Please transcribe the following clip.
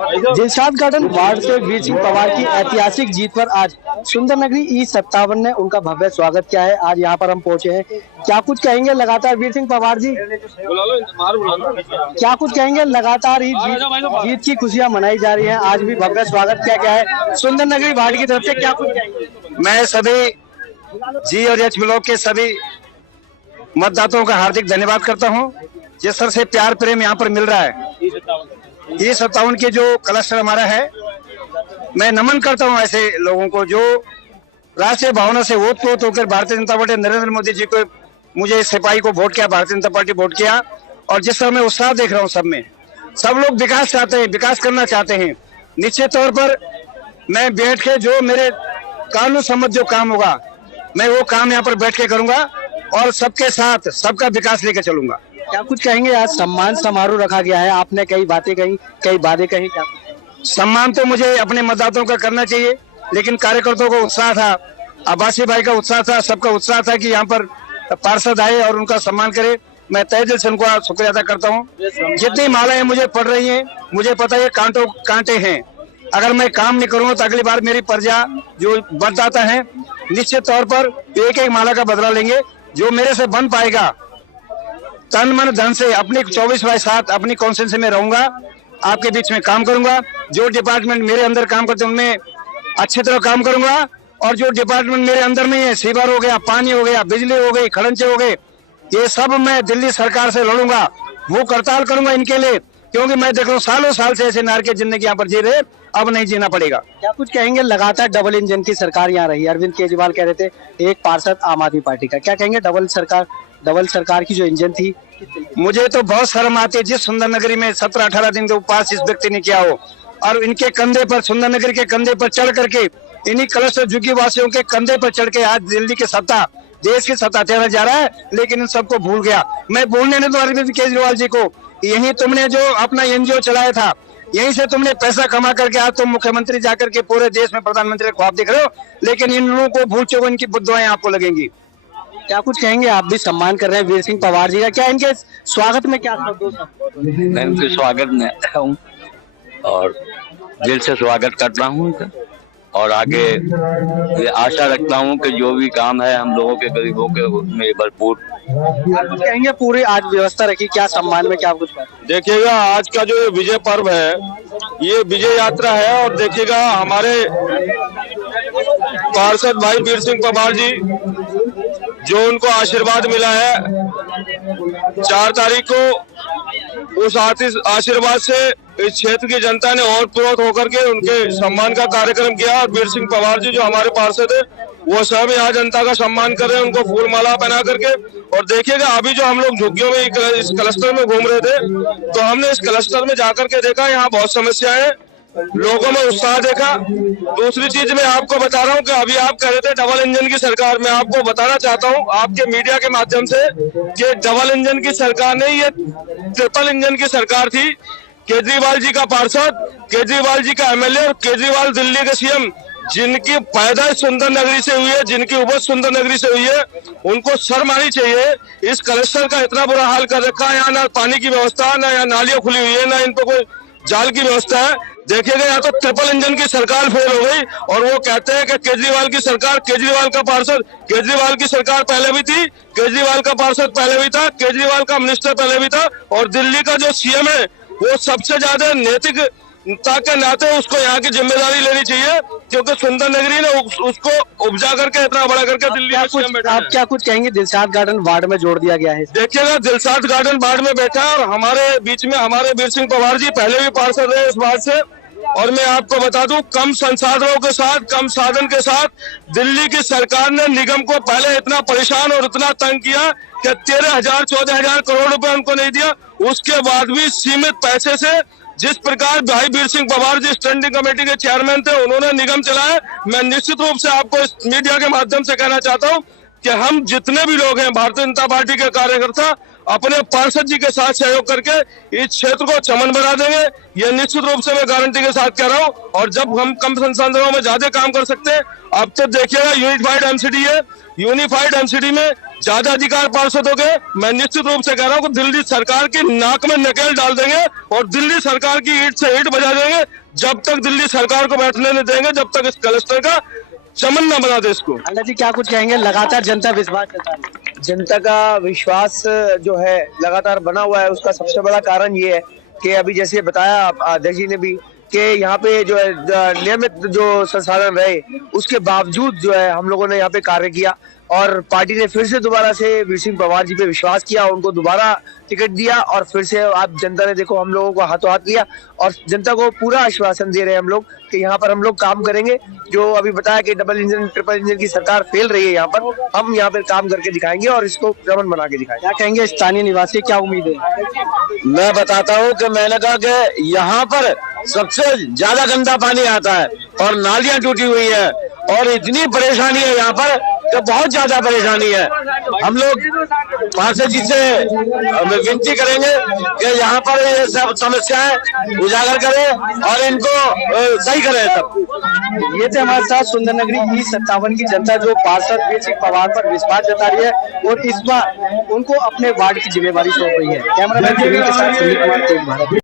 Dilshad garden ward से वीर सिंह पवार की ऐतिहासिक जीत पर आज सुंदर नगरी E57 ने उनका भव्य स्वागत किया है। आज यहाँ पर हम पहुंचे हैं। क्या कुछ कहेंगे लगातार वीर सिंह पवार जी, क्या कुछ कहेंगे? लगातार ही जीत की खुशियां मनाई जा रही हैं। आज भी भव्य स्वागत किया गया है सुंदर नगरी वार्ड की तरफ से। क्या कुछ कहेंगे? मैं सभी जी और एच ब्लॉक के सभी मतदाताओं का हार्दिक धन्यवाद करता हूं। जिस तरह से प्यार प्रेम यहाँ पर मिल रहा है, E57 के जो क्लस्टर हमारा है, मैं नमन करता हूं ऐसे लोगों को जो राष्ट्रीय भावना से ओत होकर भारतीय जनता पार्टी नरेंद्र मोदी जी को, मुझे सिपाही को वोट किया, भारतीय जनता पार्टी वोट किया। और जिस तरह मैं उत्साह देख रहा हूं सब में, सब लोग विकास चाहते हैं, विकास करना चाहते हैं। निश्चित तौर पर मैं बैठ के जो मेरे कानून सम्मत जो काम होगा, मैं वो काम यहाँ पर बैठ के करूंगा और सबके साथ सबका विकास लेकर चलूंगा। क्या कुछ कहेंगे? आज सम्मान समारोह रखा गया है, आपने कई बातें कही, कई वादे कही। क्या सम्मान तो मुझे अपने मतदाताओं का करना चाहिए, लेकिन कार्यकर्ताओं का उत्साह था, आबासी भाई का उत्साह था, सबका उत्साह था कि यहाँ पर पार्षद आए और उनका सम्मान करे। मैं तहे दिल से उनका शुक्रिया अदा करता हूँ। जितनी मालाएं मुझे पड़ रही हैं, मुझे पता है कांटे हैं। अगर मैं काम नहीं करूंगा तो अगली बार मेरी प्रजा जो मतदाता है निश्चित तौर पर एक एक माला का बदला लेंगे। जो मेरे से बन पाएगा, तन मन धन से अपनी 24/7 अपनी कॉन्स्टिट्यूंसी में रहूंगा, आपके बीच में काम करूंगा। जो डिपार्टमेंट मेरे अंदर काम करते हैं उनमें अच्छी तरह काम करूंगा, और जो डिपार्टमेंट मेरे अंदर नहीं है, सीवर हो गया, पानी हो गया, बिजली हो गई, खड़ंचे हो गए, ये सब मैं दिल्ली सरकार से लड़ूंगा, वो हड़ताल करूंगा इनके लिए। क्योंकि मैं देख रहा हूँ सालों साल से ऐसे नार के जिंदगी यहाँ पर जी रहे, अब नहीं जीना पड़ेगा। क्या कुछ कहेंगे? लगातार डबल इंजन की सरकार यहाँ रही। अरविंद केजरीवाल कह रहे थे एक पार्षद आम आदमी पार्टी का, क्या कहेंगे? डबल सरकार की जो इंजन थी, मुझे तो बहुत शर्म आती है। जिस सुंदर नगरी में 17-18 दिन के उपवास इस व्यक्ति ने किया हो, और इनके कंधे पर, सुंदर नगरी के कंधे पर चढ़ करके, इन्हीं क्लस्टर झुग्गी वासियों के कंधे पर चढ़ के आज दिल्ली की सत्ता, देश की सत्ता तेरा जा रहा है, लेकिन इन सबको भूल गया। मैं बोलने नहीं दूं अरविंद केजरीवाल जी को। यही तुमने जो अपना NGO चलाया था, यहीं से तुमने पैसा कमा करके आज तुम मुख्यमंत्री जाकर के पूरे देश में प्रधानमंत्री ख्वाब देख रहे हो, लेकिन इन लोगों को भूल चुके, इनकी बुद्धुआएं आपको लगेंगी। क्या कुछ कहेंगे? आप भी सम्मान कर रहे हैं वीर सिंह पवार जी का, क्या इनके स्वागत में क्या मैं इनके स्वागत में आया हूँ और दिल से स्वागत करता हूँ, और आगे ये आशा रखता हूँ कि जो भी काम है हम लोगों के गरीबों के में भरपूर। कुछ कहेंगे? पूरी आज व्यवस्था रखी, क्या सम्मान में क्या कुछ? देखिएगा आज का जो विजय पर्व है, ये विजय यात्रा है, और देखिएगा हमारे पार्षद भाई वीर सिंह पवार जी, जो उनको आशीर्वाद मिला है 4 तारीख को, उस आशीर्वाद से इस क्षेत्र की जनता ने और प्रोत होकर के उनके सम्मान का कार्यक्रम किया। और वीर सिंह पवार जी जो हमारे पार्षद है, वो सब यहाँ जनता का सम्मान कर रहे हैं, उनको फूल माला पहना करके। और देखिएगा अभी जो हम लोग झुग्गियों में इस क्लस्टर में घूम रहे थे, तो हमने इस क्लस्टर में जाकर के देखा, यहाँ बहुत समस्याएं हैं, लोगों में उत्साह देखा। दूसरी चीज मैं आपको बता रहा हूँ कि अभी आप कह रहे थे डबल इंजन की सरकार, मैं आपको बताना चाहता हूँ आपके मीडिया के माध्यम से कि डबल इंजन की सरकार नहीं, ये ट्रिपल इंजन की सरकार थी। केजरीवाल जी का पार्षद, केजरीवाल जी का MLA और केजरीवाल दिल्ली के CM, जिनकी पैदाइश सुंदर नगरी से हुई है, जिनकी उपज सुंदर नगरी से हुई है, उनको शर्म आनी चाहिए। इस क्लस्टर का इतना बुरा हाल कर रखा है, यहाँ ना पानी की व्यवस्था, ना यहाँ नालियां खुली हुई है, ना इन पर कोई जाल की व्यवस्था है। देखिएगा यहाँ तो ट्रिपल इंजन की सरकार फेल हो गई, और वो कहते हैं कि केजरीवाल की सरकार, केजरीवाल का पार्षद, केजरीवाल की सरकार पहले भी थी, केजरीवाल का पार्षद पहले भी था, केजरीवाल का मिनिस्टर पहले भी था, और दिल्ली का जो CM है वो सबसे ज्यादा नैतिकता के नाते उसको यहाँ की जिम्मेदारी लेनी चाहिए, क्योंकि सुंदर नगरी ने उसको उपजा करके इतना बड़ा करके दिल्ली में CM बैठा है। आप क्या कुछ कहेंगे? दिलशाद गार्डन वार्ड में जोड़ दिया गया है। देखिएगा दिलशाद गार्डन वार्ड में बैठा है, और हमारे बीच में हमारे वीर सिंह पवार जी पहले भी पार्षद रहे इस वार्ड से। और मैं आपको बता दूं, कम संसाधनों के साथ, कम साधन के साथ दिल्ली की सरकार ने निगम को पहले इतना परेशान और इतना तंग किया कि 13,000-14,000 करोड़ रुपए उनको नहीं दिया। उसके बाद भी सीमित पैसे से, जिस प्रकार भाई वीर सिंह पवार जी स्टैंडिंग कमेटी के चेयरमैन थे, उन्होंने निगम चलाया। मैं निश्चित रूप से आपको इस मीडिया के माध्यम से कहना चाहता हूं कि हम जितने भी लोग हैं भारतीय जनता पार्टी के कार्यकर्ता, अपने पार्षद जी के साथ सहयोग करके इस क्षेत्र को चमन बना देंगे, ये निश्चित रूप से मैं गारंटी के साथ कह रहा हूं। और जब हम कम संसाधनों में ज्यादा काम कर सकते हैं, अब तो देखिएगा यूनिफाइड MCD है, यूनिफाइड MCD में ज्यादा अधिकार पार्षदों के, मैं निश्चित रूप से कह रहा हूँ कि दिल्ली सरकार की नाक में नकेल डाल देंगे और दिल्ली सरकार की ईंट से ईंट बजा देंगे। जब तक दिल्ली सरकार को बैठने नहीं देंगे, जब तक इस क्लस्टर का चमन न बना दे इसको। अण्णा जी क्या कुछ कहेंगे, लगातार जनता विश्वास जता रही है। जनता का विश्वास जो है लगातार बना हुआ है, उसका सबसे बड़ा कारण ये है कि अभी जैसे बताया अध्यक्ष जी ने भी कि यहाँ पे जो है नियमित जो संसाधन रहे, उसके बावजूद जो है हम लोगों ने यहाँ पे कार्य किया और पार्टी ने फिर से दोबारा से वीर सिंह पवार जी पे विश्वास किया, उनको दोबारा टिकट दिया और फिर से आप जनता ने देखो हम लोगों को हाथों हाथ किया और जनता को पूरा आश्वासन दे रहे हैं हम लोग कि यहाँ पर हम लोग काम करेंगे। जो अभी बताया कि डबल इंजन ट्रिपल इंजन की सरकार फेल रही है, यहाँ पर हम यहाँ पर काम करके दिखाएंगे और इसको रमन बना के दिखाएंगे। क्या कहेंगे स्थानीय निवासी, क्या उम्मीद है? मैं बताता हूँ कि मैंने कहा कि यहाँ पर सबसे ज्यादा गंदा पानी आता है और नालियां टूटी हुई है और इतनी परेशानी है यहाँ पर कि बहुत ज्यादा परेशानी है। हम लोग पार्षद जी से विनती करेंगे कि यहाँ पर ये सब समस्याएं उजागर करें और इनको सही करें सब। ये थे हमारे साथ सुंदरनगरी E57 की जनता जो पार्षद वीर सिंह पवार पर विश्वास जता रही है और इस बार उनको अपने वार्ड की जिम्मेवारी सौंप रही है। कैमरामैन के साथ संदीप कुमार, तेज भारत।